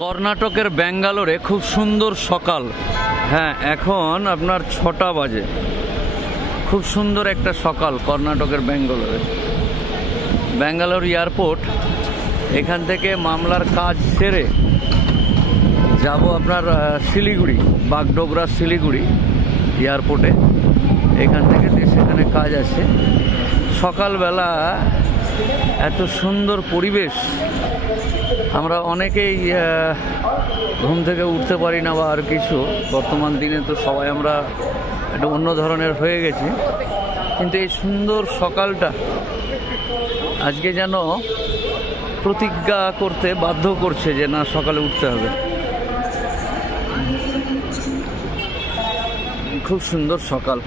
কর্ণাটকের ব্যাঙ্গালোরে খুব সুন্দর সকাল। হ্যাঁ, এখন আপনার 6টা বাজে। খুব সুন্দর একটা সকাল কর্ণাটকের ব্যাঙ্গালোর এয়ারপোর্ট। এখান থেকে মামলার কাজ সেরে যাব আপনার শিলিগুড়ি, বাগডোগরা শিলিগুড়ি এয়ারপোর্টে। এখান থেকে সেখানে কাজ আছে। সকালবেলা এত সুন্দর পরিবেশ, আমরা অনেকেই ঘুম থেকে উঠতে পারি না বা আর কিছু। বর্তমান দিনে তো সবাই আমরা একটু অন্য ধরনের হয়ে গেছি, কিন্তু এই সুন্দর সকালটা আজকে যেন প্রতিজ্ঞা করতে বাধ্য করছে যে না, সকালে উঠতে হবে। খুব সুন্দর সকাল।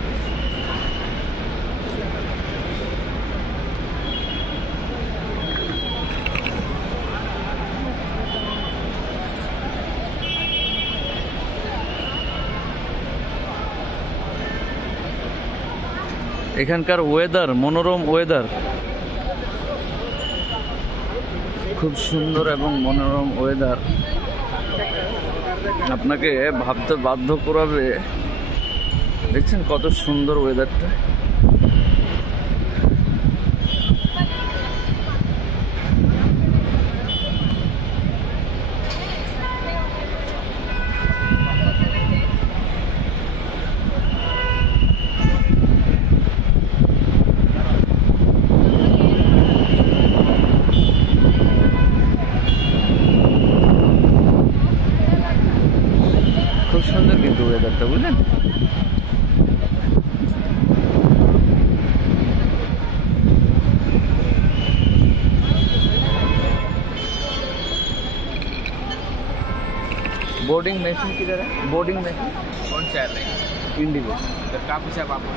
এখানকার ওয়েদার মনোরম ওয়েদার, খুব সুন্দর এবং মনোরম ওয়েদার আপনাকে ভাবতে বাধ্য করাবে। দেখছেন কত সুন্দর ওয়েদারটা। খুব সুন্দর কিন্তু ওয়েদারটা, বুঝলেন? बोर्डिंग मशीन किधर है? बोर्डिंग मशीन कौन सा एयरलाइन? इंडिगो। जब काफी साहब आपको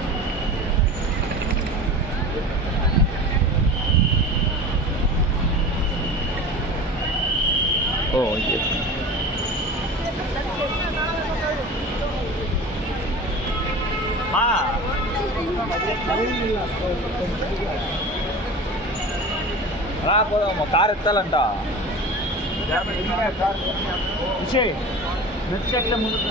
ओ ये కార్ ఎత్తాలంట ముందుకు